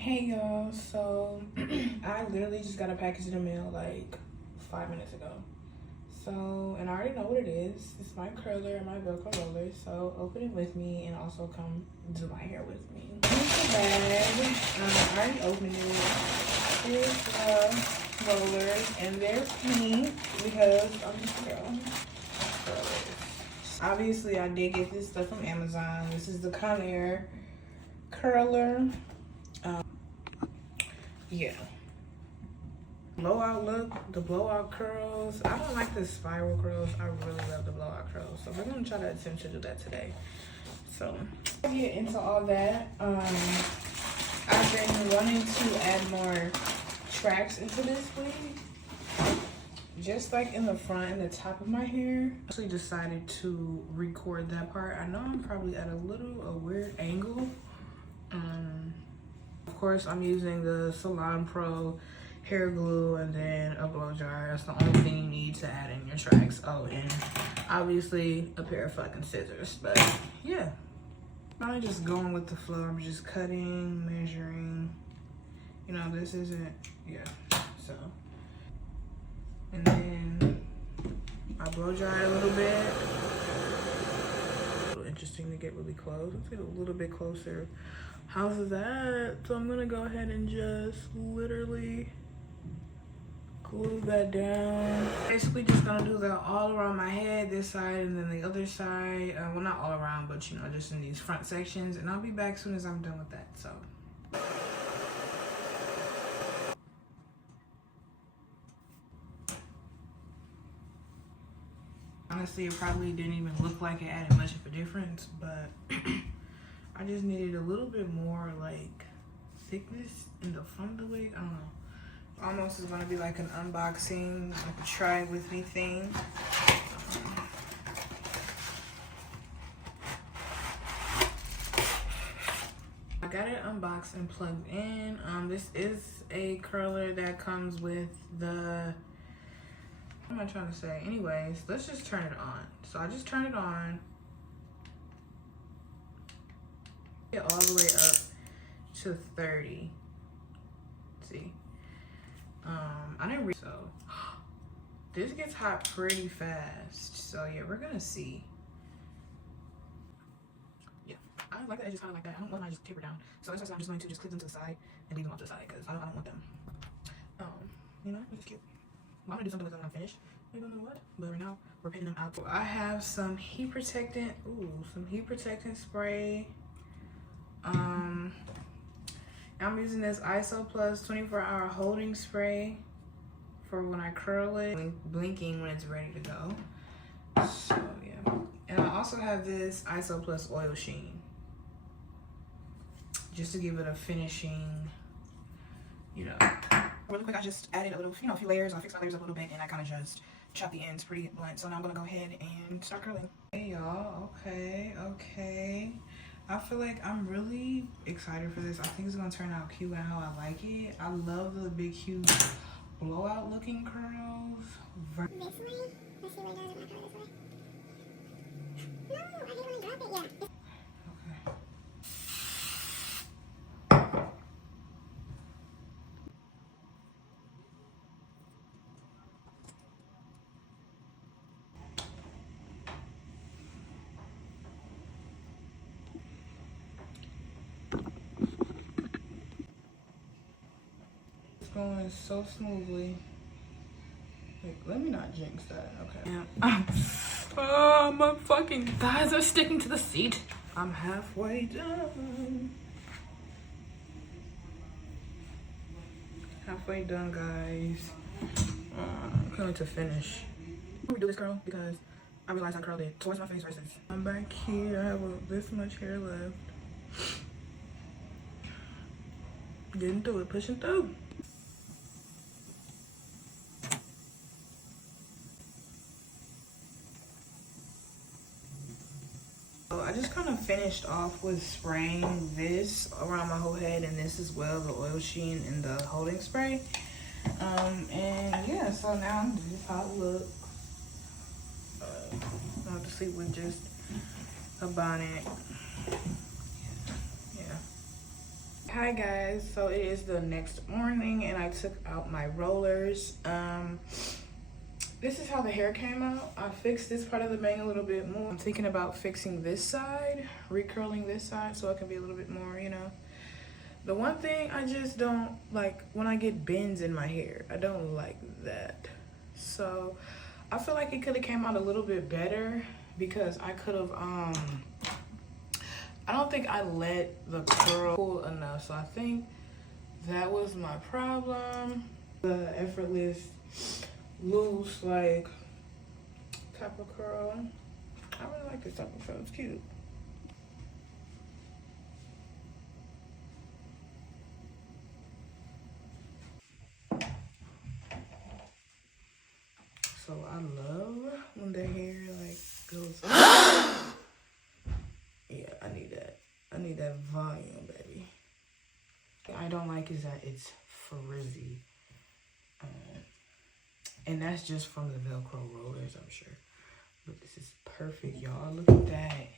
Hey y'all, so I literally just got a package in the mail like 5 minutes ago. So, and I already know what it is. It's my curler and my velcro roller. So open it with me and also come do my hair with me. Here's the bag. I already opened it. Here's the roller and there's me because I'm just a girl. Curlers. Obviously I did get this stuff from Amazon. This is the Conair curler. Yeah. Blowout look, the blowout curls. I don't like the spiral curls. I really love the blowout curls. So we're gonna try to attempt to do that today. So get into all that. I've been wanting to add more tracks into this wig. Just like in the front and the top of my hair. I actually decided to record that part. I know I'm probably at a weird angle. Of course, I'm using the Salon Pro hair glue and then a blow dryer. That's the only thing you need to add in your tracks. Oh, and obviously a pair of fucking scissors. But yeah, I'm just going with the flow. I'm just cutting, measuring. You know, this isn't, yeah, so. And then I blow dry a little bit. A little interesting to get really close. Let's get a little bit closer. How's that? So I'm gonna go ahead and just literally glue that down. Basically just gonna do that all around my head, this side and then the other side. Well, not all around, but you know, just in these front sections. And I'll be back as soon as I'm done with that, so. Honestly, it probably didn't even look like it added much of a difference, but I just needed a little bit more like thickness in the front of the wig. I don't know. Almost is gonna be like an unboxing, like a try it with me thing. I got it unboxed and plugged in. This is a curler that comes with the, what am I trying to say? Anyways, let's just turn it on. So I just turn it on. Get all the way up to 30. See, I didn't read, so this gets hot pretty fast. So yeah, we're gonna see. Yeah, I like the edges kind of like that. I don't want to just taper down, so that's why I'm just going to just clip them to the side and leave them off to the side because I don't want them. You know, it's cute. Well, I'm gonna do something with them when I'm finished. You don't know what, but right now we're pinning them out. So I have some heat protectant. Ooh, some heat protectant spray. I'm using this ISO Plus 24-hour holding spray for when I curl it, blinking when it's ready to go. So yeah, and I also have this ISO Plus oil sheen, just to give it a finishing, you know. Really quick, I just added a little, you know, a few layers. I fixed my layers up a little bit, and I kind of just chopped the ends pretty blunt. So now I'm gonna go ahead and start curling. Hey y'all, okay. I feel like I'm really excited for this. I think it's gonna turn out cute and how I like it. I love the big, huge blowout looking curls. This way? Let's see where it goes if I go this way. No, I didn't want to drop it yet. Going so smoothly. Like, let me not jinx that. Okay. Yeah. Oh, my fucking thighs are sticking to the seat. I'm halfway done. Halfway done, guys. I'm coming to finish. Let me do this curl because I realized I curled it towards my face versus. I'm back here. I have this much hair left. Getting through it, pushing through. I just kind of finished off with spraying this around my whole head and this as well, the oil sheen and the holding spray. And yeah, so now this is how it looks. I have to sleep with just a bonnet. Yeah. Hi guys, so it is the next morning and I took out my rollers. This is how the hair came out. I fixed this part of the bang a little bit more. I'm thinking about fixing this side, recurling this side so it can be a little bit more, you know. The one thing I just don't like when I get bends in my hair, I don't like that. So I feel like it could have came out a little bit better because I could have I don't think I let the curl pull enough, so I think that was my problem. The effortless loose like type of curl. I really like this type of curl, it's cute. So I love when the hair like goes yeah, I need that. I need that volume, baby. What I don't like is that it's frizzy. And that's just from the Velcro rollers, I'm sure. But this is perfect, y'all. Look at that.